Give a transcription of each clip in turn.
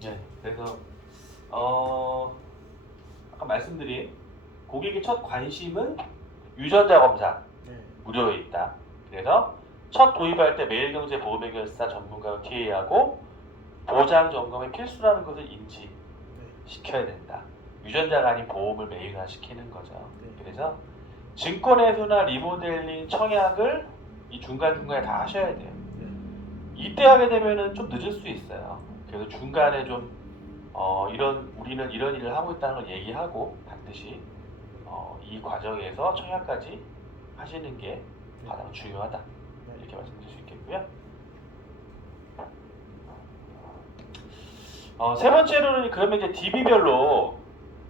네. 그래서 아까 말씀드린 고객의 첫 관심은 유전자 검사 네. 무료에 있다. 그래서 첫 도입할 때 매일경제보험해결사 전문가와 TA하고 보장 점검이 필수라는 것을 인지시켜야 된다. 유전자가 아닌 보험을 매일화 시키는 거죠. 네. 그래서 증권회수나 리모델링, 청약을 이 중간중간에 다 하셔야 돼요. 네. 이때 하게 되면은 좀 늦을 수 있어요. 그래서 중간에 좀 우리는 이런 일을 하고 있다는 걸 얘기하고 반드시 이 과정에서 청약까지 하시는 게 가장 중요하다. 이렇게 말씀드릴 수 있겠고요. 세 번째로는 그러면 이제 DB별로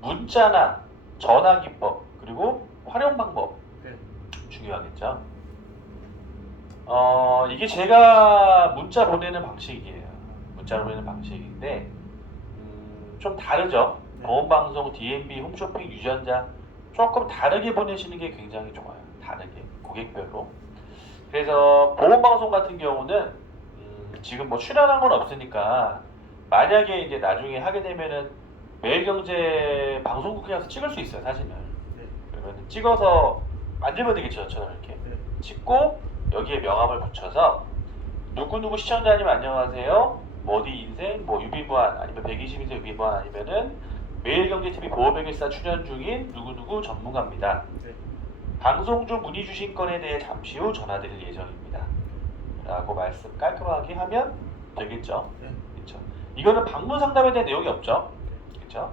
문자나 전화 기법 그리고 활용 방법 네. 중요하겠죠. 이게 제가 문자 보내는 방식이에요. 문자 보내는 방식인데 좀 다르죠. 네. 보험방송, DMB, 홈쇼핑, 유전자 조금 다르게 보내시는 게 굉장히 좋아요. 다르게 고객별로. 그래서 보험방송 같은 경우는 지금 뭐 출연한 건 없으니까 만약에 이제 나중에 하게 되면은 매일경제 방송국 그냥 찍을 수 있어요, 사진을. 네. 그러면 찍어서 만들면 되겠죠, 저처럼 이렇게. 네. 찍고 여기에 명함을 붙여서 누구누구 시청자님 안녕하세요. 뭐 어디 인생, 뭐 유비무한 아니면 120인생 유비무한 아니면은 매일경제TV 보험해결사 출연 중인 누구누구 전문가입니다. 네. 방송 중 문의 주신 건에 대해 잠시 후 전화드릴 예정입니다. 라고 말씀 깔끔하게 하면 되겠죠. 네. 그렇죠. 이거는 방문 상담에 대한 내용이 없죠. 그렇죠.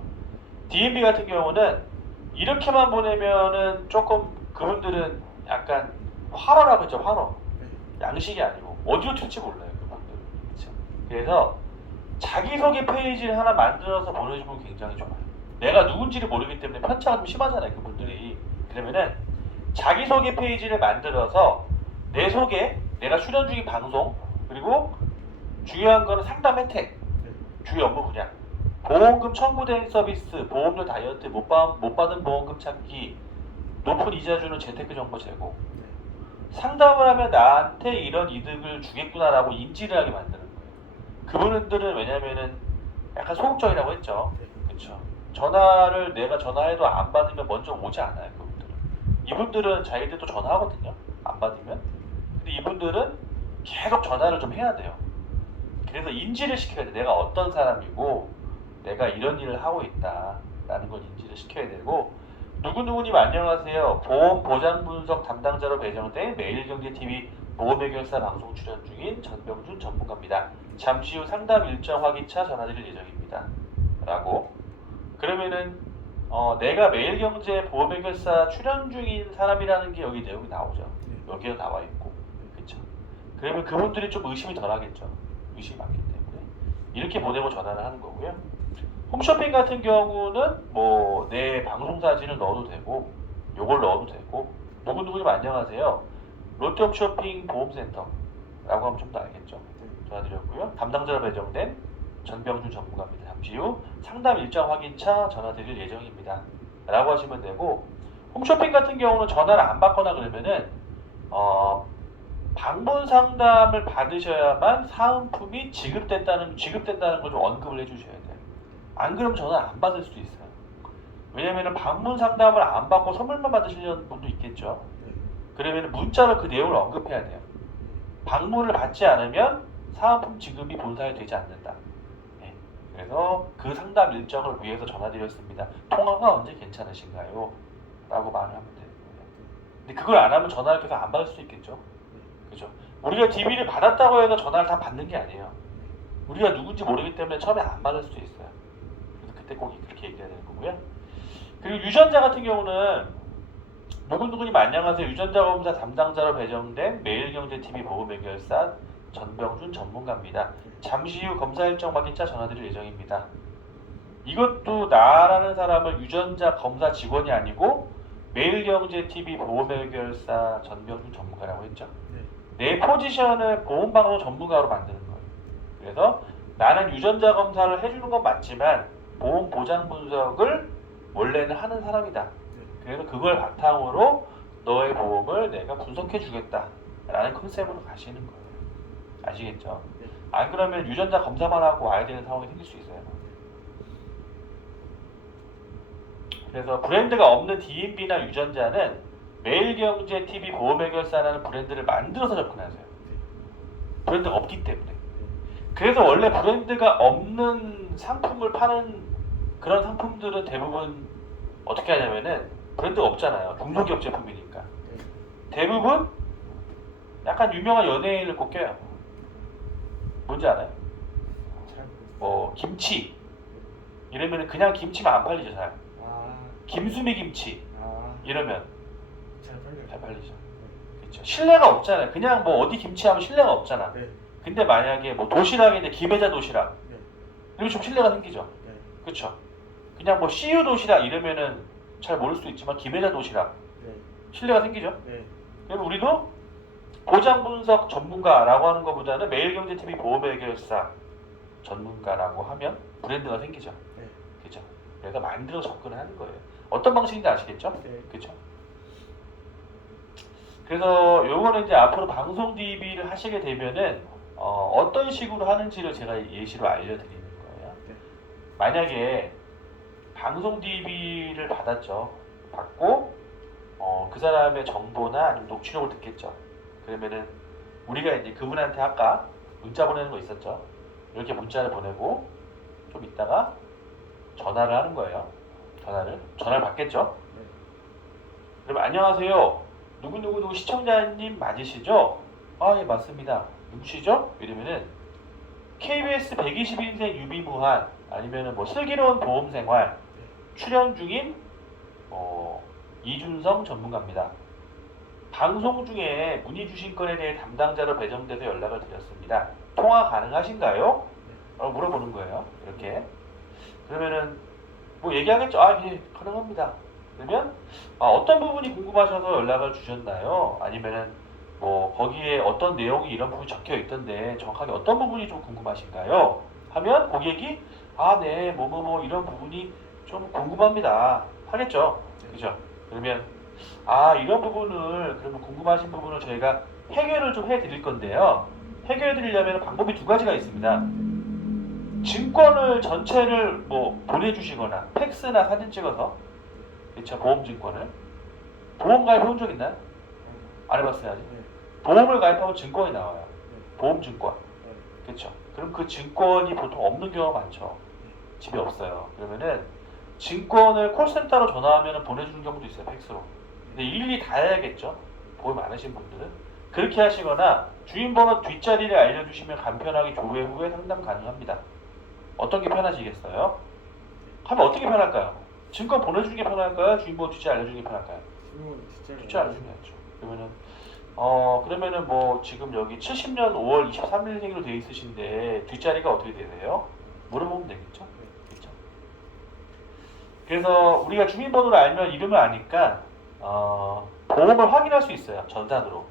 DMB 같은 경우는 이렇게만 보내면은 조금 그분들은 약간 활어라고 했죠. 활어. 네. 양식이 아니고 어디로 튈지 몰라요. 그분들은. 그렇죠. 그래서 자기소개 페이지를 하나 만들어서 보내주면 굉장히 좋아요. 내가 누군지를 모르기 때문에 편차가 좀 심하잖아요. 그분들이. 그러면은 자기소개 페이지를 만들어서 내 소개, 내가 출연 중인 방송, 그리고 중요한 거는 상담 혜택, 네. 주요 업무 분야, 보험금 청구 대행 서비스, 보험료 다이어트, 못 받은 보험금 찾기, 높은 이자 주는 재테크 정보 제공. 네. 상담을 하면 나한테 이런 이득을 주겠구나라고 인지를 하게 만드는 거예요. 그분들은 왜냐면은 약간 소극적이라고 했죠. 네. 그렇죠. 내가 전화해도 안 받으면 먼저 오지 않아요. 그분들은. 이분들은 자기들도 전화하거든요. 안 받으면. 근데 이분들은 계속 전화를 좀 해야 돼요. 그래서 인지를 시켜야 돼. 내가 어떤 사람이고 내가 이런 일을 하고 있다라는 걸 인지를 시켜야 되고 누구누구님 안녕하세요. 보험 보장 분석 담당자로 배정된 매일경제TV 보험해결사 방송 출연 중인 전병준 전문가입니다. 잠시 후 상담 일정 확인차 전화드릴 예정입니다. 라고 그러면은 내가 매일경제 보험해결사 출연 중인 사람이라는 게 여기 내용이 나오죠. 여기에 나와 있고 그렇죠. 그러면 그분들이 좀 의심이 덜 하겠죠. 의심이 많기 때문에 이렇게 보내고 전화를 하는 거고요. 홈쇼핑 같은 경우는 뭐 내 방송 사진을 넣어도 되고 요걸 넣어도 되고 누구누구님 안녕하세요. 롯데홈쇼핑 보험센터라고 하면 좀 더 알겠죠. 전화드렸고요. 담당자로 배정된 전병준 전문가입니다. 잠시 후 상담 일정 확인차 전화드릴 예정입니다. 라고 하시면 되고 홈쇼핑 같은 경우는 전화를 안 받거나 그러면은 방문 상담을 받으셔야만 사은품이 지급된다는 걸 좀 언급을 해주셔야 돼요. 안 그러면 전화 안 받을 수도 있어요. 왜냐면 방문 상담을 안 받고 선물만 받으시려는 분도 있겠죠. 그러면 문자로 그 내용을 언급해야 돼요. 방문을 받지 않으면 사은품 지급이 본사에 되지 않는다. 네. 그래서 그 상담 일정을 위해서 전화드렸습니다. 통화가 언제 괜찮으신가요? 라고 말을 하면 되는 거예요. 근데 그걸 안 하면 전화를 계속 안 받을 수 있겠죠. 그죠? 우리가 DB를 받았다고 해서 전화를 다 받는 게 아니에요. 우리가 누군지 모르기 때문에 처음에 안 받을 수도 있어요. 그래서 그때 꼭 그렇게 얘기해야 되는 거고요. 그리고 유전자 같은 경우는 누구누구님 안녕하세요. 유전자 검사 담당자로 배정된 매일경제TV 보험해결사 전병준 전문가입니다. 잠시 후 검사 일정 확인차 전화드릴 예정입니다. 이것도 나라는 사람을 유전자 검사 직원이 아니고 매일경제TV 보험해결사 전병준 전문가라고 했죠. 내 포지션을 보험방송 전문가로 만드는 거예요. 그래서 나는 유전자 검사를 해주는 건 맞지만 보험 보장 분석을 원래는 하는 사람이다. 그래서 그걸 바탕으로 너의 보험을 내가 분석해 주겠다 라는 컨셉으로 가시는 거예요. 아시겠죠? 안 그러면 유전자 검사만 하고 와야 되는 상황이 생길 수 있어요. 그래서 브랜드가 없는 DNB나 유전자는 매일경제 TV 보험해결사라는 브랜드를 만들어서 접근하세요. 브랜드가 없기 때문에. 그래서 원래 브랜드가 없는 상품을 파는 그런 상품들은 대부분 어떻게 하냐면은 브랜드가 없잖아요. 중소기업 제품이니까. 대부분 약간 유명한 연예인을 꼭 껴요. 뭔지 알아요? 뭐 김치 이러면 그냥 김치만 안 팔리죠. 잘. 김수미 김치 이러면 잘 팔리죠. 그렇죠. 신뢰가 없잖아요. 그냥 뭐 어디 김치하면 신뢰가 없잖아. 근데 만약에 뭐 도시락인데 김혜자 도시락 이러면 좀 신뢰가 생기죠. 그렇죠. 그냥 뭐 CU 도시락 이러면은 잘 모를 수도 있지만 김혜자 도시락 신뢰가 생기죠. 그럼 우리도 보장 분석 전문가라고 하는 것보다는 매일경제TV 보험해결사 전문가라고 하면 브랜드가 생기죠. 그렇죠. 그래서 만들어 접근을 하는 거예요. 어떤 방식인지 아시겠죠? 그렇죠. 그래서 요거는 이제 앞으로 방송 DB를 하시게 되면은 어떤 식으로 하는지를 제가 예시로 알려드리는 거예요. 만약에 방송 DB를 받았죠. 받고 그 사람의 정보나 아니면 녹취록을 듣겠죠. 그러면은 우리가 이제 그분한테 아까 문자 보내는 거 있었죠. 이렇게 문자를 보내고 좀 있다가 전화를 하는 거예요. 전화를 받겠죠. 그러면 안녕하세요. 누구누구 시청자님 맞으시죠? 아, 예, 맞습니다. 누구시죠? 이러면은 KBS 120인생 유비무한 아니면은 뭐 슬기로운 보험생활 출연 중인 이준성 전문가입니다. 방송 중에 문의 주신 건에 대해 담당자로 배정돼서 연락을 드렸습니다. 통화 가능하신가요? 라고 물어보는 거예요. 이렇게. 그러면은 뭐 얘기하겠죠. 아, 예, 가능합니다. 그러면 어떤 부분이 궁금하셔서 연락을 주셨나요? 아니면은 뭐 거기에 어떤 내용이 이런 부분이 적혀 있던데 정확하게 어떤 부분이 좀 궁금하신가요? 하면 고객이 네, 뭐 이런 부분이 좀 궁금합니다. 하겠죠. 그죠? 그러면 이런 부분을 그러면 궁금하신 부분을 저희가 해결을 좀 해드릴 건데요. 해결해 드리려면 방법이 두 가지가 있습니다. 증권을 전체를 뭐 보내주시거나 팩스나 사진 찍어서 그쵸, 보험증권을 보험 가입해본 적 있나요? 안 해봤어야지. 보험을 가입하면 증권이 나와요. 보험증권. 그쵸. 그럼 그 증권이 보통 없는 경우가 많죠. 집에 없어요. 그러면은 증권을 콜센터로 전화하면 보내주는 경우도 있어요. 팩스로. 근데 일일이 다 해야겠죠. 보험 많으신 분들은. 그렇게 하시거나 주인번호 뒷자리를 알려주시면 간편하게 조회 후에 상담 가능합니다. 어떤 게 편하시겠어요? 하면 어떻게 편할까요? 증권 보내주는 게 편할까요? 주인번호 뒷자리 알려주는 게 편할까요? 뒷자리 알려주는 게 낫죠. 그러면은 뭐 지금 여기 70년 5월 23일생으로 되어 있으신데 뒷자리가 어떻게 되세요? 물어보면 되겠죠? 그렇죠? 그래서 우리가 주민번호를 알면 이름을 아니까 보험을 확인할 수 있어요. 전산으로.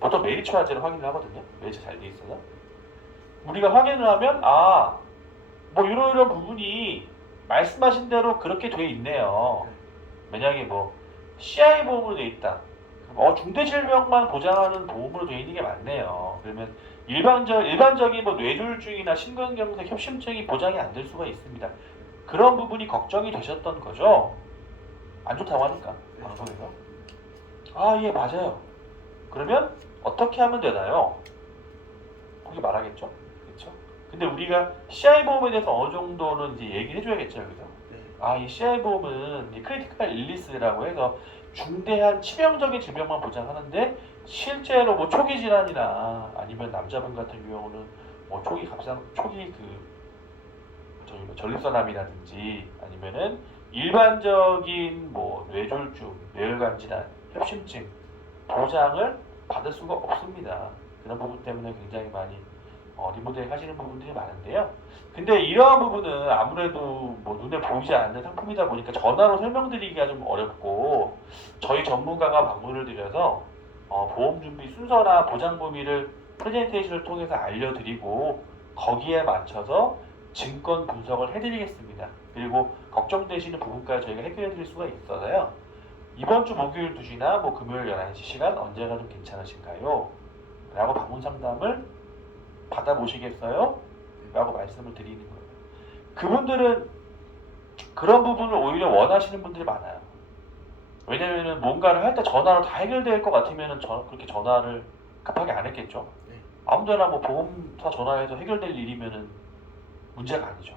보통 메리츠 화재를 확인을 하거든요. 메리츠 잘 돼 있어서. 우리가 확인을 하면 뭐 이런 부분이 말씀하신 대로 그렇게 돼 있네요. 만약에 뭐 CI 보험으로 돼 있다. 중대질병만 보장하는 보험으로 돼 있는 게 맞네요. 그러면 일반적인 뭐 뇌졸중이나 심근경색, 협심증이 보장이 안 될 수가 있습니다. 그런 부분이 걱정이 되셨던 거죠? 안 좋다고 하니까 방송에서. 예, 맞아요. 그러면 어떻게 하면 되나요? 거기 말하겠죠? 그렇죠? 근데 우리가 CI 보험에 대해서 어느 정도는 이제 얘기를 해줘야겠죠, 여기서. 이 CI 보험은 크리티컬 일리스라고 해서 중대한 치명적인 질병만 보장하는데 실제로 뭐 초기 질환이나 아니면 남자분 같은 경우는 뭐 초기 전립선암이라든지 아니면은 일반적인 뭐 뇌졸중, 뇌혈관 질환, 협심증 보장을 받을 수가 없습니다. 그런 부분 때문에 굉장히 많이 리모델링 하시는 부분들이 많은데요. 근데 이러한 부분은 아무래도 뭐 눈에 보이지 않는 상품이다 보니까 전화로 설명드리기가 좀 어렵고 저희 전문가가 방문을 드려서 보험 준비 순서나 보장 범위를 프레젠테이션을 통해서 알려드리고 거기에 맞춰서 증권 분석을 해드리겠습니다. 그리고 걱정되시는 부분까지 저희가 해결해드릴 수가 있어서요. 이번 주 목요일 2시나 뭐 금요일 11시 시간 언제가 좀 괜찮으신가요? 라고 방문 상담을 받아보시겠어요? 라고 말씀을 드리는 거예요. 그분들은 그런 부분을 오히려 원하시는 분들이 많아요. 왜냐면은 뭔가를 할 때 전화로 다 해결될 것 같으면은 그렇게 전화를 급하게 안 했겠죠. 아무데나 뭐 보험사 전화해서 해결될 일이면은 문제가 아니죠.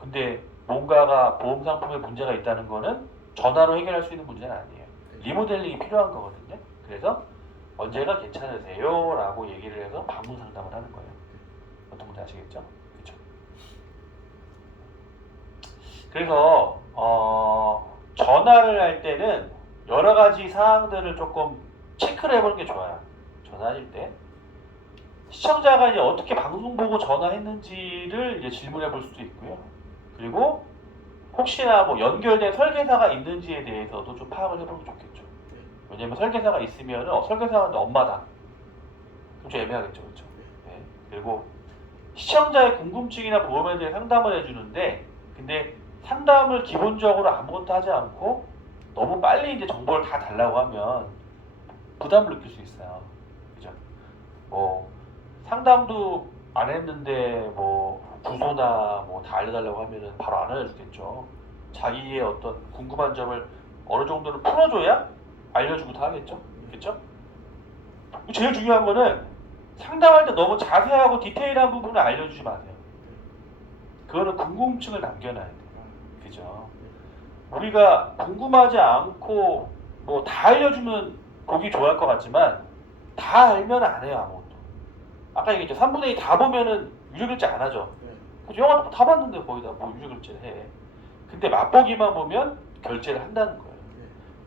근데 뭔가가 보험 상품에 문제가 있다는 거는 전화로 해결할 수 있는 문제는 아니에요. 리모델링이 필요한 거거든요. 그래서 언제가 괜찮으세요? 라고 얘기를 해서 방문 상담을 하는 거예요. 어떤 분들 아시겠죠? 그렇죠? 그래서 전화를 할 때는 여러 가지 사항들을 조금 체크를 해보는 게 좋아요. 전화할 때 시청자가 이제 어떻게 방송 보고 전화했는지를 이제 질문해 볼 수도 있고요. 그리고 혹시나 뭐 연결된 설계사가 있는지에 대해서도 좀 파악을 해보는 게 좋겠죠. 왜냐면 설계사가 있으면 설계사가 엄마다. 그럼 좀 애매하겠죠, 그렇죠? 네. 그리고 시청자의 궁금증이나 보험에 대해 상담을 해주는데, 근데 상담을 기본적으로 아무것도 하지 않고 너무 빨리 이제 정보를 다 달라고 하면 부담을 느낄 수 있어요. 그죠? 뭐 상담도 안 했는데 뭐 주소나 뭐 다 알려달라고 하면은 바로 안 알려주겠죠. 자기의 어떤 궁금한 점을 어느 정도는 풀어줘야 알려주고 다 하겠죠. 그렇죠? 제일 중요한 거는 상담할 때 너무 자세하고 디테일한 부분을 알려주지 마세요. 그거는 궁금증을 남겨놔야 돼요. 그죠? 우리가 궁금하지 않고 뭐 다 알려주면 보기 좋아할 것 같지만 다 알면 안 해요, 아무것도. 아까 얘기했죠. 3분의 2 다 보면은 유료결제 안 하죠. 영화 다 봤는데 거의 다 뭐 유료결제를 해. 근데 맛보기만 보면 결제를 한다는 거예요.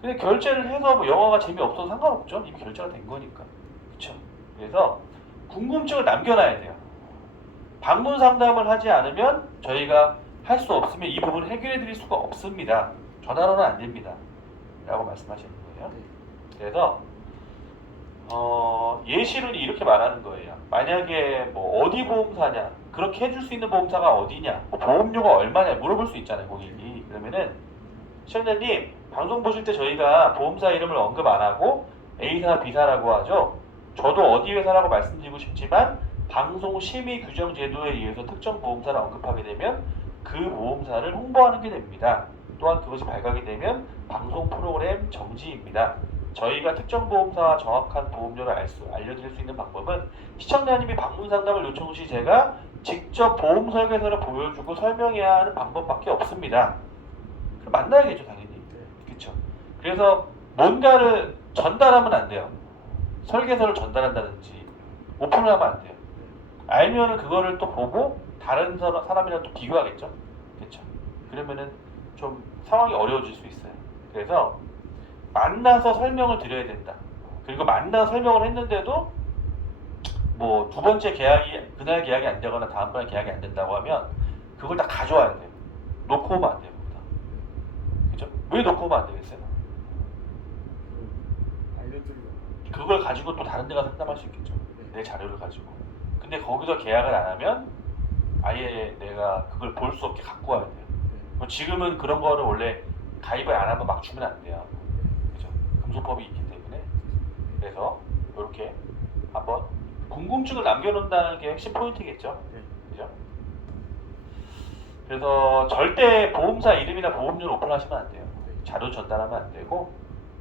근데 결제를 해서 뭐 영화가 재미없어도 상관없죠. 이미 결제가 된 거니까. 그렇죠? 그래서 궁금증을 남겨놔야 돼요. 방문 상담을 하지 않으면 저희가 할 수 없으면 이 부분을 해결해 드릴 수가 없습니다. 전화로는 안 됩니다. 라고 말씀하시는 거예요. 그래서 예시를 이렇게 말하는 거예요. 만약에 뭐 어디 보험사냐, 그렇게 해줄 수 있는 보험사가 어디냐, 뭐 보험료가 얼마냐 물어볼 수 있잖아요, 고객이. 그러면은 시청자님, 방송 보실 때 저희가 보험사 이름을 언급 안 하고 A사, B사라고 하죠. 저도 어디 회사라고 말씀드리고 싶지만 방송 심의 규정 제도에 의해서 특정 보험사를 언급하게 되면 그 보험사를 홍보하는 게 됩니다. 또한 그것이 발각이 되면 방송 프로그램 정지입니다. 저희가 특정 보험사와 정확한 보험료를 알려드릴 수 있는 방법은 시청자님이 방문 상담을 요청 시 제가 직접 보험 설계서를 보여주고 설명해야 하는 방법밖에 없습니다. 그럼 만나야겠죠, 당연히. 그렇죠. 그래서 뭔가를 전달하면 안 돼요. 설계서를 전달한다든지 오픈을 하면 안 돼요. 알면은 그거를 또 보고 다른 사람이랑 또 비교하겠죠. 그렇죠. 그러면은 좀 상황이 어려워질 수 있어요. 그래서 만나서 설명을 드려야 된다. 그리고 만나서 설명을 했는데도 뭐 두 번째 계약이 그날 계약이 안 되거나 다음번에 계약이 안 된다고 하면 그걸 다 가져와야 돼요. 놓고 오면 안 돼요. 그죠? 왜 놓고 오면 안 되겠어요? 그걸 가지고 또 다른 데가 상담할 수 있겠죠. 내 자료를 가지고. 근데 거기서 계약을 안 하면 아예 내가 그걸 볼 수 없게 갖고 와야 돼요. 뭐 지금은 그런 거를 원래 가입을 안 하면 막 주면 안 돼요. 그죠? 금소법이 있기 때문에. 그래서 이렇게 한번 궁금증을 남겨놓는다는 게 핵심 포인트겠죠. 그죠? 그래서 절대 보험사 이름이나 보험료를 오픈하시면 안 돼요. 자료 전달하면 안 되고.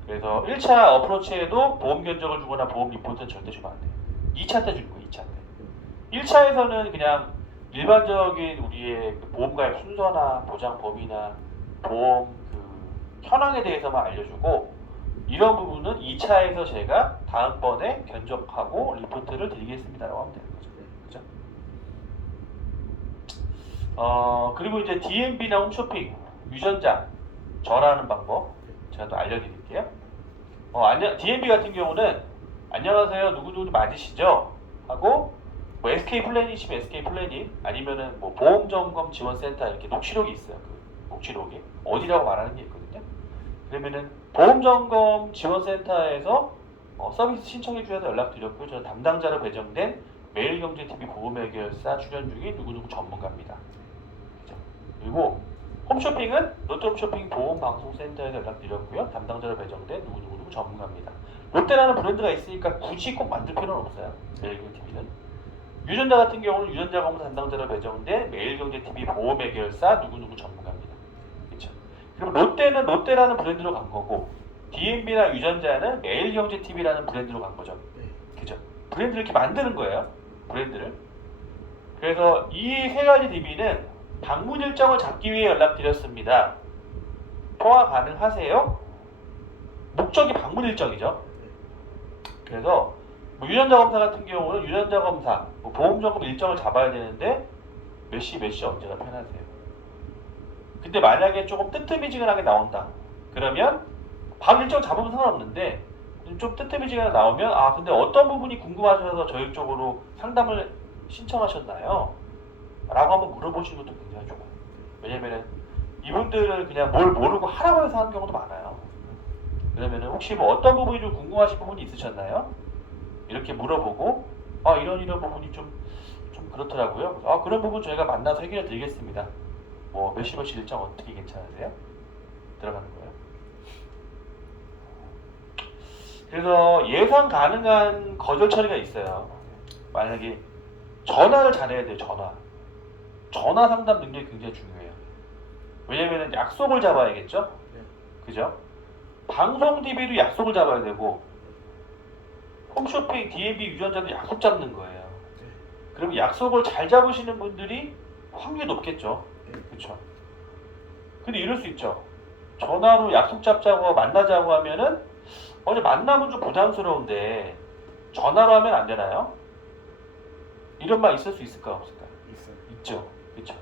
그래서 1차 어프로치에도 보험 견적을 주거나 보험 리포트는 절대 주면 안 돼요. 2차 때 주는 거예요. 2차 때. 1차에서는 그냥 일반적인 우리의 보험 가입 순서나 보장 범위나 보험 그 현황에 대해서만 알려주고 이런 부분은 2차에서 제가 다음번에 견적하고 리포트를 드리겠습니다라고 하면 되는 거죠. 그죠? 그리고 이제 DMB나 홈쇼핑, 유전자 전화하는 방법 제가 또 알려드릴게요. DMB 같은 경우는 안녕하세요 누구누구 맞으시죠? 하고 뭐 SK 플래닛이면 SK 플래닛 아니면은 뭐 보험점검 지원센터 이렇게 녹취록이 있어요. 그 녹취록이 어디라고 말하는 게 있거든요. 그러면은 보험점검 지원센터에서 서비스 신청해 주셔서 연락드렸고요. 저는 담당자로 배정된 매일경제TV 보험해결사 출연 중인 누구누구 전문가입니다. 그렇죠? 그리고 홈쇼핑은 롯데홈쇼핑 보험방송센터에서 연락드렸고요. 담당자로 배정된 누구누구 전문가입니다. 롯데라는 브랜드가 있으니까 굳이 꼭 만들 필요는 없어요. 매일경제TV는. 유전자 같은 경우는 유전자 검사 담당자로 배정된 매일경제TV 보험해결사 누구누구 전문가입니다. 그렇죠? 그럼 롯데는 롯데라는 브랜드로 간 거고 DMB나 유전자는 매일경제TV라는 브랜드로 간 거죠. 그죠? 브랜드를 이렇게 만드는 거예요. 브랜드를. 그래서 이 세 가지 DB는 방문 일정을 잡기 위해 연락드렸습니다. 통화 가능하세요? 목적이 방문 일정이죠. 그래서 뭐 유전자 검사 같은 경우는 유전자 검사, 뭐 보험 점검 일정을 잡아야 되는데 몇 시 언제가 편하세요? 근데 만약에 조금 뜨뜨미지근하게 나온다. 그러면 바로 일정 잡으면 상관없는데 좀 뜨뜨미지근하게 나오면 아 근데 어떤 부분이 궁금하셔서 저희 쪽으로 상담을 신청하셨나요? 라고 한번 물어보시는 것도 굉장히 좋아요. 왜냐면은 이분들은 그냥 뭘 모르고 하라고 해서 하는 경우도 많아요. 그러면은 혹시 뭐 어떤 부분이 좀 궁금하신 부분이 있으셨나요? 이렇게 물어보고 아 이런 부분이 좀 그렇더라고요. 아 그런 부분 저희가 만나서 해결해 드리겠습니다. 뭐 몇 시 일정 어떻게 괜찮으세요? 들어가는 거예요. 그래서 예상 가능한 거절 처리가 있어요. 만약에 전화를 잘해야 돼요. 전화 상담 능력이 굉장히 중요해요. 왜냐면은 약속을 잡아야겠죠? 그죠? 방송 DB도 약속을 잡아야 되고 홈쇼핑 DMB 유전자도 약속 잡는 거예요. 그럼 약속을 잘 잡으시는 분들이 확률이 높겠죠. 그렇죠. 근데 이럴 수 있죠. 전화로 약속 잡자고 만나자고 하면은 어제 만나면 좀 부담스러운데 전화로 하면 안 되나요? 이런 말 있을 수 있을까 없을까? 있죠. 그렇죠.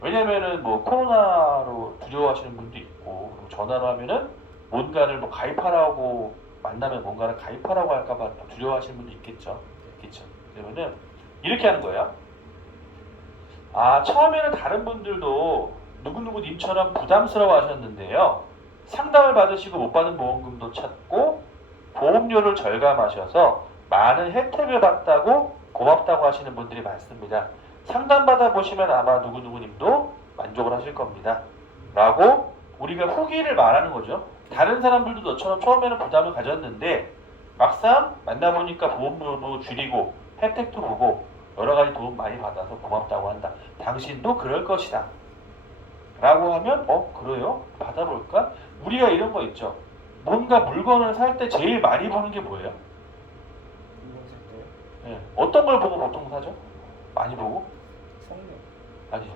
왜냐면은 뭐 코로나로 두려워하시는 분도 있고 전화로 하면은 뭔가를 뭐 가입하라고 만나면 뭔가를 가입하라고 할까봐 두려워하시는 분도 있겠죠. 그렇죠. 그러면은 이렇게 하는 거예요. 아 처음에는 다른 분들도 누구누구님처럼 부담스러워 하셨는데요. 상담을 받으시고 못 받은 보험금도 찾고 보험료를 절감하셔서 많은 혜택을 받다고 고맙다고 하시는 분들이 많습니다. 상담받아 보시면 아마 누구누구님도 만족을 하실 겁니다. 라고 우리가 후기를 말하는 거죠. 다른 사람들도 너처럼 처음에는 부담을 가졌는데 막상 만나보니까 보험료도 줄이고 혜택도 보고 여러가지 도움 많이 받아서 고맙다고 한다. 당신도 그럴 것이다. 라고 하면 그래요? 받아볼까? 우리가 이런 거 있죠. 뭔가 물건을 살 때 제일 많이 보는 게 뭐예요? 네. 어떤 걸 보고 보통 사죠? 많이 보고? 성능. 아니죠.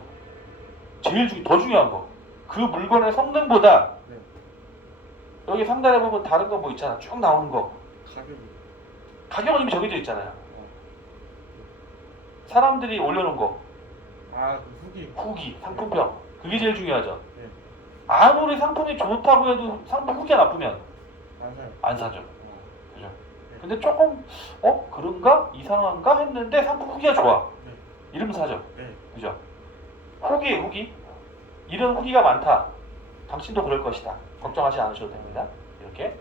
제일 더 중요한 거. 그 물건의 성능보다 네. 여기 상단에 보면 다른 거 뭐 있잖아. 쭉 나오는 거. 가격이. 가격은 이미 정해져 있잖아요. 사람들이 올려놓은 거. 그 후기, 상품평. 그게 제일 중요하죠. 네. 아무리 상품이 좋다고 해도 상품 후기가 나쁘면 안 사요. 안 사죠. 그죠? 근데 조금 그런가? 이상한가? 했는데 상품 후기가 좋아. 네. 이러면 사죠. 네. 그죠? 후기. 이런 후기가 많다. 당신도 그럴 것이다. 걱정하지 않으셔도 됩니다. 이렇게.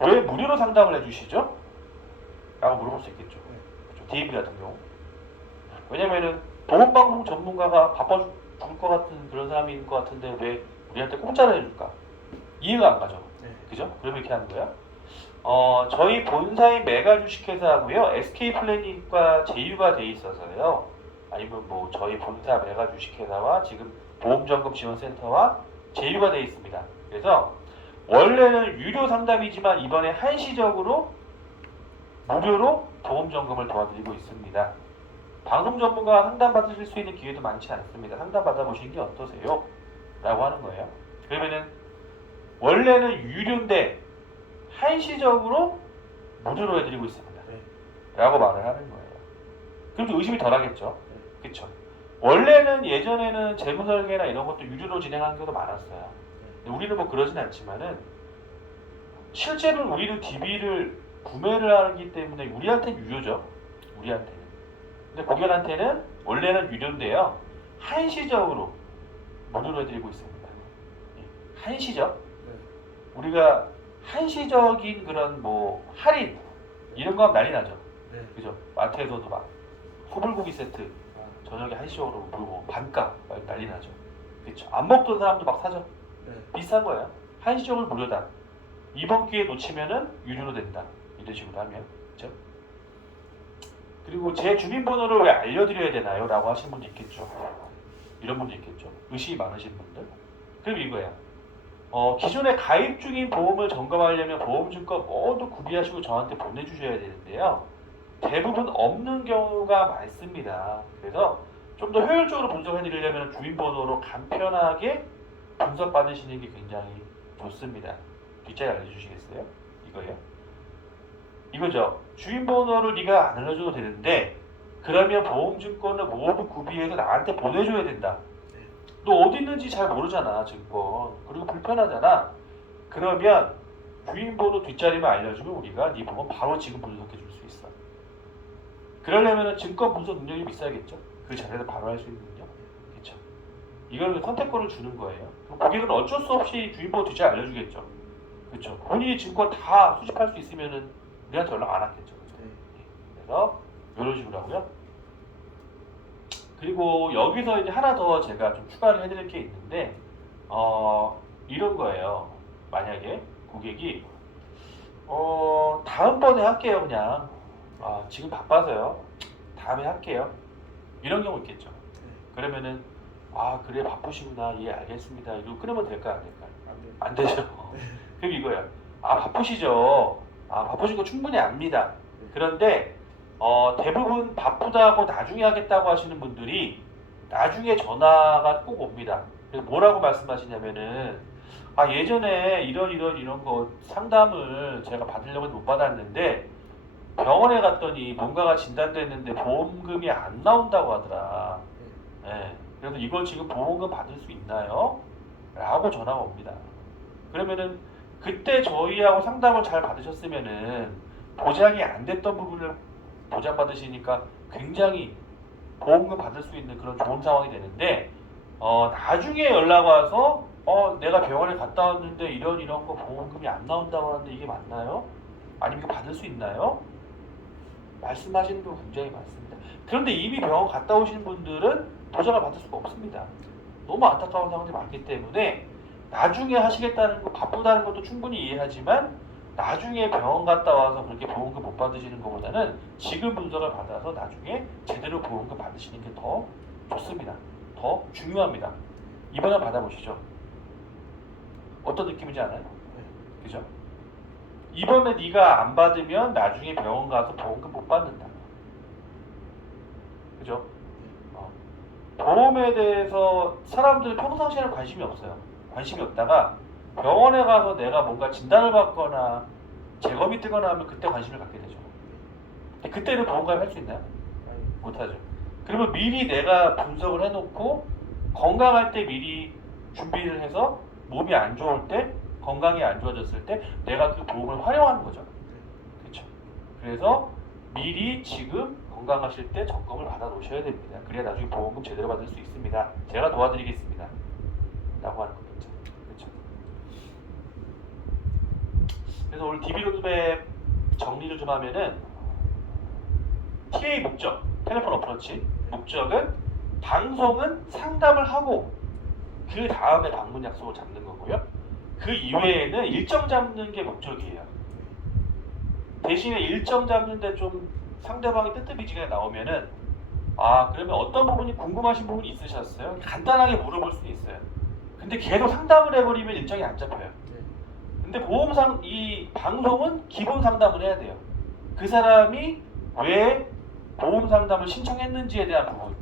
왜 무료로 상담을 해주시죠? 라고 물어볼 수 있겠죠. 그렇죠? DMB 같은 경우. 왜냐면은 보험방송 전문가가 바빠 죽을 것 같은 그런 사람인 것 같은데 왜 우리한테 공짜로 해줄까? 이해가 안 가죠. 네. 그죠? 그러면 이렇게 하는 거예요. 저희 본사인 메가 주식회사하고요. SK 플래닝과 제휴가 돼 있어서요. 아니면 뭐 저희 본사 메가 주식회사와 지금 보험점검지원센터와 제휴가 돼 있습니다. 그래서 원래는 유료 상담이지만 이번에 한시적으로 무료로 보험점검을 도와드리고 있습니다. 방송 전문가가 상담 받으실 수 있는 기회도 많지 않습니다. 상담 받아보시는 게 어떠세요? 라고 하는 거예요. 그러면은 원래는 유료인데 한시적으로 무료로 해드리고 있습니다. 라고 말을 하는 거예요. 그럼 좀 의심이 덜 하겠죠? 그쵸? 원래는 예전에는 재무설계나 이런 것도 유료로 진행하는 경우도 많았어요. 근데 우리는 뭐 그러진 않지만은 실제로 우리는 DB를 구매를 하기 때문에 우리한테는 유료죠. 우리한테는. 근데 고객한테는 원래는 유료인데요. 한시적으로 무료로 해드리고 있습니다. 한시적. 우리가 한시적인 그런 뭐 할인 이런 거 하면 난리 나죠. 그죠? 마트에서도 막 소불고기 세트 저녁에 한시적으로 무료 반값 난리 나죠. 그렇죠? 안 먹던 사람도 막 사죠. 비싼 거예요. 한시적으로 무료다. 이번 기회 놓치면은 유료로 된다. 이런 식으로 하면. 그렇죠? 그리고 제 주민번호를 왜 알려드려야 되나요? 라고 하시는 분도 있겠죠. 이런 분도 있겠죠. 의심이 많으신 분들. 그럼 이거야. 기존에 가입 중인 보험을 점검하려면 보험증권 모두 구비하시고 저한테 보내주셔야 되는데요. 대부분 없는 경우가 많습니다. 그래서 좀 더 효율적으로 분석해드리려면 주민번호로 간편하게 분석받으시는 게 굉장히 좋습니다. 뒷자리 알려주시겠어요? 이거예요. 이거죠. 주민번호를 네가 안 알려줘도 되는데 그러면 보험증권을 모두 구비해서 나한테 보내줘야 된다. 너 어디 있는지 잘 모르잖아, 증권. 그리고 불편하잖아. 그러면 주인번호 뒷자리만 알려주면 우리가 네 보험 바로 지금 분석해 줄 수 있어. 그러려면 증권 분석 능력이 좀 있어야겠죠. 그 자리에서 바로 할 수 있는 능력. 그렇죠. 이거는 선택권을 주는 거예요. 고객은 어쩔 수 없이 주인번호 뒷자리 알려주겠죠. 그렇죠. 본인이 증권 다 수집할 수 있으면은 우리한테 연락 안 하겠죠. 그렇죠? 그래서 이런 식으로 하고요. 그리고 여기서 이제 하나 더 제가 좀 추가를 해드릴 게 있는데 이런 거예요. 만약에 고객이 다음번에 할게요 그냥 지금 바빠서요 다음에 할게요 이런 경우 있겠죠. 그러면은 그래 바쁘시구나 예 알겠습니다 이러고 끊으면 될까요 안 될까요? 안 되죠. 그럼 이거예요. 바쁘시죠. 바쁘신 거 충분히 압니다. 그런데 대부분 바쁘다고 나중에 하겠다고 하시는 분들이 나중에 전화가 꼭 옵니다. 그래서 뭐라고 말씀하시냐면은 예전에 이런 거 상담을 제가 받으려고 못 받았는데 병원에 갔더니 뭔가가 진단됐는데 보험금이 안 나온다고 하더라. 네. 그래서 이걸 지금 보험금 받을 수 있나요? 라고 전화가 옵니다. 그러면은 그때 저희하고 상담을 잘 받으셨으면은 보장이 안 됐던 부분을 보장받으시니까 굉장히 보험금 받을 수 있는 그런 좋은 상황이 되는데 나중에 연락 와서 내가 병원에 갔다 왔는데 이런 거 보험금이 안 나온다고 하는데 이게 맞나요? 아니면 이거 받을 수 있나요? 말씀하시는 분 굉장히 많습니다. 그런데 이미 병원 갔다 오신 분들은 보장을 받을 수가 없습니다. 너무 안타까운 상황들이 많기 때문에 나중에 하시겠다는 거 바쁘다는 것도 충분히 이해하지만 나중에 병원 갔다 와서 그렇게 보험금 못 받으시는 것보다는 지금 분석을 받아서 나중에 제대로 보험금 받으시는 게 더 좋습니다. 더 중요합니다. 이번에 받아보시죠. 어떤 느낌인지 알아요? 그죠? 이번에 네가 안 받으면 나중에 병원 가서 보험금 못 받는다. 그죠? 보험에 대해서 사람들은 평상시에는 관심이 없어요. 관심이 없다가 병원에 가서 내가 뭔가 진단을 받거나 재검이 뜨거나 하면 그때 관심을 갖게 되죠. 근데 그때는 보험가입 할 수 있나요? 못하죠. 그러면 미리 내가 분석을 해놓고 건강할 때 미리 준비를 해서 몸이 안 좋을 때 건강이 안 좋아졌을 때 내가 그 보험을 활용하는 거죠. 그렇죠. 그래서 미리 지금 건강하실 때 점검을 받아 놓으셔야 됩니다. 그래야 나중에 보험금 제대로 받을 수 있습니다. 제가 도와드리겠습니다. 라고 하는 거겠죠. 그렇죠. 그래서 오늘 DB 로드맵 정리를 좀 하면은 TA 목적, 텔레폰 어프로치 목적은 방송은 상담을 하고 그 다음에 방문 약속을 잡는 거고요. 그 이외에는 일정 잡는 게 목적이에요. 대신에 일정 잡는데 좀 상대방이 뜨뜻미지근하게 나오면은 그러면 어떤 부분이 궁금하신 부분이 있으셨어요? 간단하게 물어볼 수 있어요. 근데 계속 상담을 해버리면 일정이 안 잡혀요. 근데 보험상 이 방송은 기본 상담을 해야 돼요. 그 사람이 왜 보험 상담을 신청했는지에 대한 부분,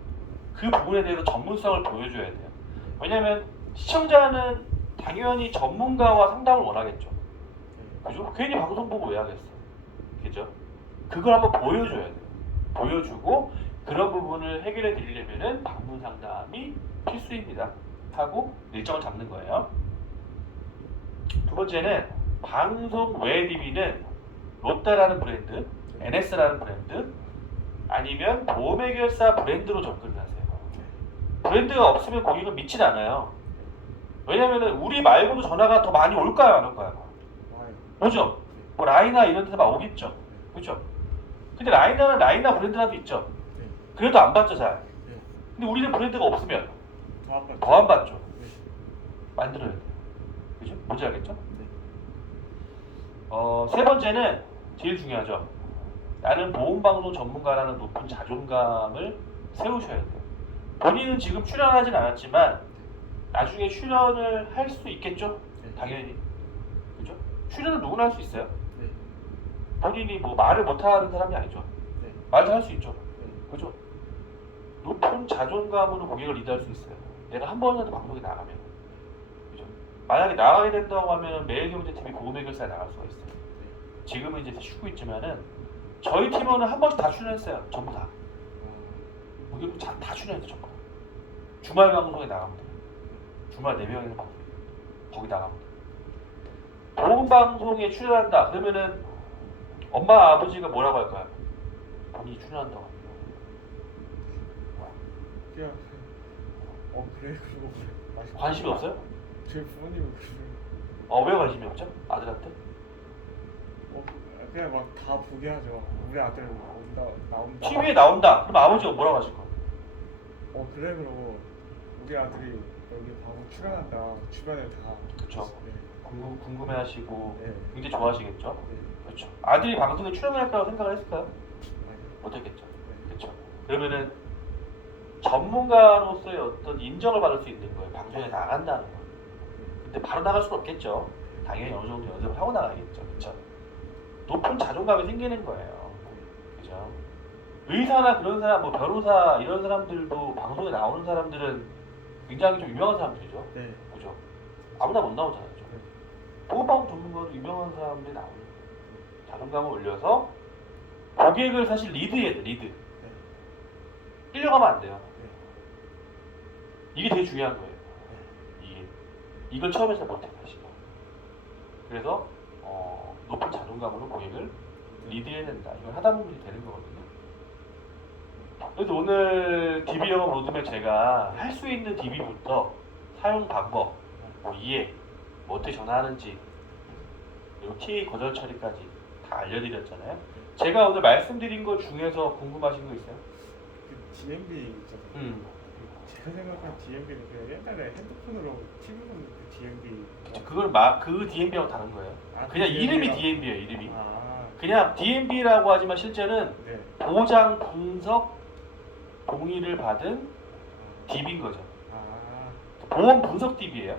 그 부분에 대해서 전문성을 보여줘야 돼요. 왜냐하면 시청자는 당연히 전문가와 상담을 원하겠죠. 그죠? 괜히 방송 보고 왜 하겠어? 그죠? 그걸 한번 보여줘야 돼요. 보여주고 그런 부분을 해결해 드리려면은 방문 상담이 필수입니다. 하고 일정을 잡는 거예요. 두 번째는 방송 외 DB는 롯데라는 브랜드, NS라는 브랜드, 아니면 보험해결사 브랜드로 접근을 하세요. 브랜드가 없으면 고객은 믿질 않아요. 왜냐면은 우리 말고도 전화가 더 많이 올까요, 안 올까요? 오죠. 뭐 라이나 이런 데서 막 오겠죠. 그렇죠? 근데 라이나는 라이나 브랜드라도 있죠. 그래도 안 받죠, 잘. 근데 우리는 브랜드가 없으면 더 안 받죠. 만들어야 돼요. 그죠? 뭔지 알겠죠? 세 번째는 제일 중요하죠. 나는 보험방송 전문가라는 높은 자존감을 세우셔야 돼요. 본인은 지금 출연하진 않았지만 나중에 출연을 할 수 있겠죠? 네. 당연히. 그죠? 출연은 누구나 할 수 있어요. 네. 본인이 뭐 말을 못하는 사람이 아니죠. 네. 말도 할 수 있죠. 네. 그죠? 높은 자존감으로 고객을 리드할 수 있어요. 내가 한 번이라도 방송에 나가면. 그죠? 만약에 나가게 된다고 하면 매일경제TV 보험해결사에 나갈 수가 있어요. 지금은 이제 쉬고 있지만은 저희 팀원은 한 번씩 다 출연했어요. 전부 다. 고객도 다 출연했죠. 전부. 주말 방송에 나갑니다. 주말 4명이서 방송. 거기 나갑니다. 보험 방송에 출연한다. 그러면은 엄마 아버지가 뭐라고 할까요? 본인이 출연한다고 합니다. 그냥 그래 그러고 그래. 관심이 없어요? 제 부모님은 그러는. 왜 관심이 없죠? 아들한테? 그냥 막 다 보게 하죠. 우리 아들 나온다. TV에 나온다. 그럼 아버지가 뭐라고 하실 거예요? 그래 그러고 우리 아들이 여기 방송 출연한다. 주변에 다. 그쵸. 네. 궁금해하시고 네. 굉장히 좋아하시겠죠? 네. 그렇죠. 아들이 방송에 출연할 거라고 생각을 했을까요? 아니. 못했겠죠. 네. 그렇죠. 그러면은 전문가로서의 어떤 인정을 받을 수 있는 거예요. 방송에 나간다는 거. 근데 바로 나갈 수는 없겠죠. 당연히 어느 정도 연습을 하고 나가야겠죠. 그렇죠. 높은 자존감이 생기는 거예요. 그죠. 의사나 그런 사람, 뭐 변호사 이런 사람들도 방송에 나오는 사람들은 굉장히 좀 유명한 사람들이죠. 네. 그죠. 아무나 못 나오잖아요. 네. 보험방송 전문가도 유명한 사람들이 나오는 거예요. 자존감을 올려서 고객을 사실 리드해야 돼. 리드. 네. 끌려가면 안 돼요. 네. 이게 되게 중요한 거예요. 이걸 처음에 잘 못해 사실. 그래서 높은 자존감으로 고객을 리드해야 된다. 이걸 하다 보면 되는 거거든요. 그래서 오늘 DB 영업 로드맵 제가 할 수 있는 DB부터 사용 방법, 뭐 이해, 뭐 어떻게 전화하는지, 그리고 TA 거절 처리까지 다 알려드렸잖아요. 제가 오늘 말씀드린 것 중에서 궁금하신 거 있어요? 그 DMB 있잖아요. 제가 생각한 DMB는 그냥 옛날에 핸드폰으로 TV 보는 그 DMB. 그 DMB하고 다른 거예요. 그냥 DMB 가. 이름이 DMB예요. 이름이. 그냥 그 DMB라고 하지만 실제는 네. 보장 분석 동의를 받은 DB인 거죠. 보험 분석 DB예요.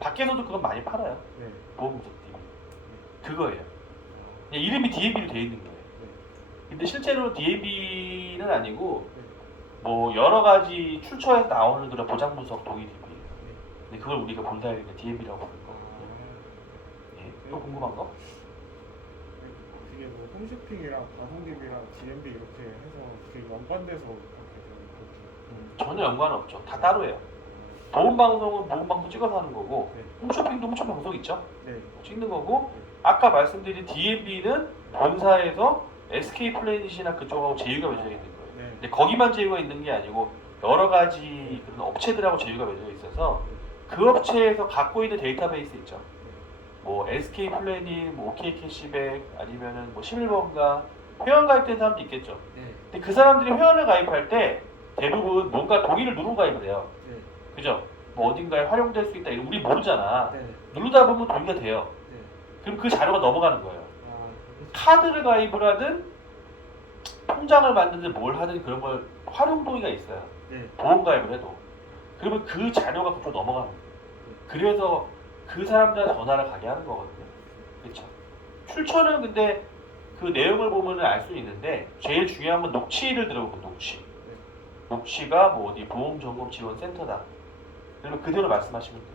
밖에서도 그건 많이 팔아요. 네. 보험 분석 DB. 그거예요. 그냥 이름이 DMB로 되어 있는 거예요. 네. 근데 실제로 DMB는 아니고 네. 뭐 여러 가지 출처에서 나오는 그런 보장 분석 동의 DB예요. 네. 근데 그걸 우리가 본사에 DMB라고 부르는 거. 예. 또 궁금한 거? 그게 뭐 홈쇼핑이랑 가성비랑 DMB 이렇게 해서 그게 연관돼서 그렇게 되는 거지. 전혀 연관은 없죠. 다 따로예요. 보험방송은 보험방송 찍어서 하는 거고 네. 홈쇼핑도 홈쇼핑 있죠? 네. 찍는 거고 네. 아까 말씀드린 DMB는 본사에서 SK 플래닛이나 그쪽하고 제휴가 맺어져 있는 거예요. 네. 근데 거기만 제휴가 있는 게 아니고 여러 가지 그런 업체들하고 제휴가 맺어져 있어서 그 업체에서 갖고 있는 데이터베이스 있죠. 뭐 SK 플래닛, 뭐 OK 캐시백 아니면은 뭐 11번가 회원 가입된 사람도 있겠죠. 네. 근데 그 사람들이 회원을 가입할 때 대부분 뭔가 동의를 누르고 가입을 해요. 네. 그죠? 뭐 어딘가에 활용될 수 있다. 이거 우리 모르잖아. 네. 누르다 보면 동의가 돼요. 네. 그럼 그 자료가 넘어가는 거예요. 그렇죠. 카드를 가입을 하든 통장을 만드든 뭘 하든 그런 걸 활용 동의가 있어요. 네. 보험 가입을 해도. 그러면 그 자료가 그쪽으로 넘어가는 거예요. 그래서 그 사람들한테 전화를 가게 하는 거거든요. 그렇죠? 출처는 근데 그 내용을 보면 알 수 있는데 제일 중요한 건 녹취를 들어보고 녹취. 녹취가 뭐 어디 보험점검지원센터다. 그러면 그대로 말씀하시면 돼요.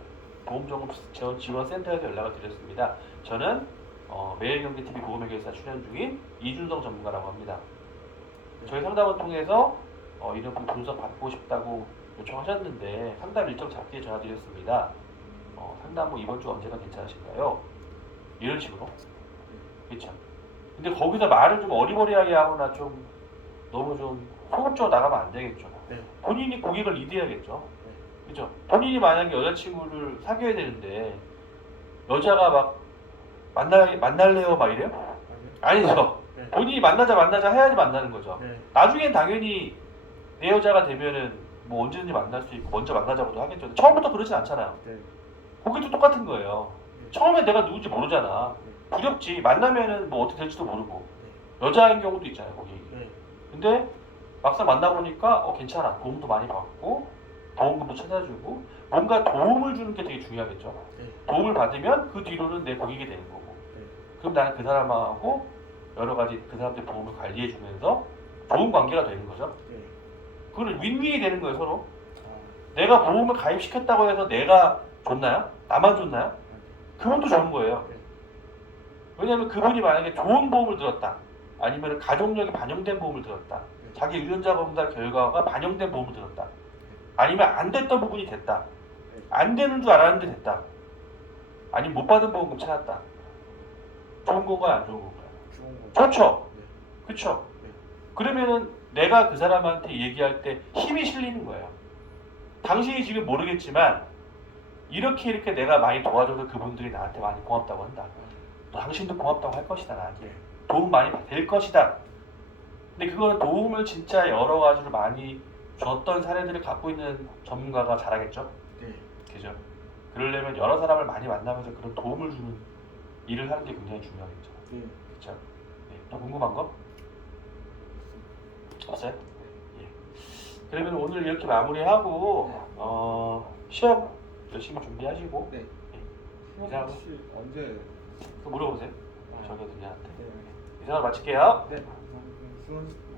보험점검지원센터에서 연락을 드렸습니다. 저는 매일경제TV 보험해결사 출연 중인 이준성 전문가라고 합니다. 저희 상담을 통해서 이런 분석 받고 싶다고 요청하셨는데 상담 일정 잡기에 전화드렸습니다. 상담 뭐 이번 주 언제가 괜찮으실까요? 이런 식으로. 그렇죠. 근데 거기서 말을 좀 어리버리하게 하거나 좀 너무 좀 소극적으로 나가면 안 되겠죠. 네. 본인이 고객을 리드해야겠죠. 네. 그죠? 본인이 만약에 여자친구를 사귀어야 되는데 여자가 막 만날래요 막 이래요? 아니죠. 네. 본인이 만나자 해야지 만나는 거죠. 네. 나중엔 당연히 내 여자가 되면은 뭐 언제든지 만날 수 있고 먼저 만나자고도 하겠죠. 처음부터 그러진 않잖아요. 네. 거기도 똑같은 거예요. 네. 처음에 내가 누군지 모르잖아. 네. 두렵지. 만나면은 뭐 어떻게 될지도 모르고. 여자인 경우도 있잖아요, 거기. 네. 근데 막상 만나보니까 괜찮아. 도움도 많이 받고 보험금도 찾아주고 뭔가 도움을 주는 게 되게 중요하겠죠. 네. 도움을 받으면 그 뒤로는 내 고객이 되는 거고. 네. 그럼 나는 그 사람하고 여러 가지 그 사람들 보험을 관리해 주면서 좋은 관계가 되는 거죠. 네. 그건 윈윈이 되는 거예요, 서로. 아, 내가 보험을 가입시켰다고 해서 내가 좋나요? 나만 좋나요? 그분도 좋은 거예요. 네. 왜냐하면 그분이 만약에 좋은 보험을 들었다. 아니면 가족력이 반영된 보험을 들었다. 자기 유전자 검사 결과가 반영된 보험을 들었다. 아니면 안 됐던 부분이 됐다. 안 되는 줄 알았는데 됐다. 아니면 못 받은 보험금 찾았다. 좋은 건가요? 안 좋은 건가요? 좋은 거. 좋죠. 네. 그쵸? 네. 그러면은 내가 그 사람한테 얘기할 때 힘이 실리는 거예요. 당신이 지금 모르겠지만 이렇게 내가 많이 도와줘서 그분들이 나한테 많이 고맙다고 한다. 또 당신도 고맙다고 할 것이다, 나한테. 네. 도움 많이 될 것이다. 근데 그거는 도움을 진짜 여러 가지로 많이 줬던 사례들을 갖고 있는 전문가가 잘하겠죠? 네. 그죠? 그러려면 여러 사람을 많이 만나면서 그런 도움을 주는 일을 하는 게 굉장히 중요하겠죠. 네. 그렇죠? 네. 또 궁금한 거? 없어요? 예. 그러면 오늘 이렇게 마무리하고 시험 열심히 준비하시고 네. 이상하고 혹시 언제? 또 물어보세요. 저기한테. 네. 이상을 마칠게요. 네. 감사합니다. 수고하셨습니다.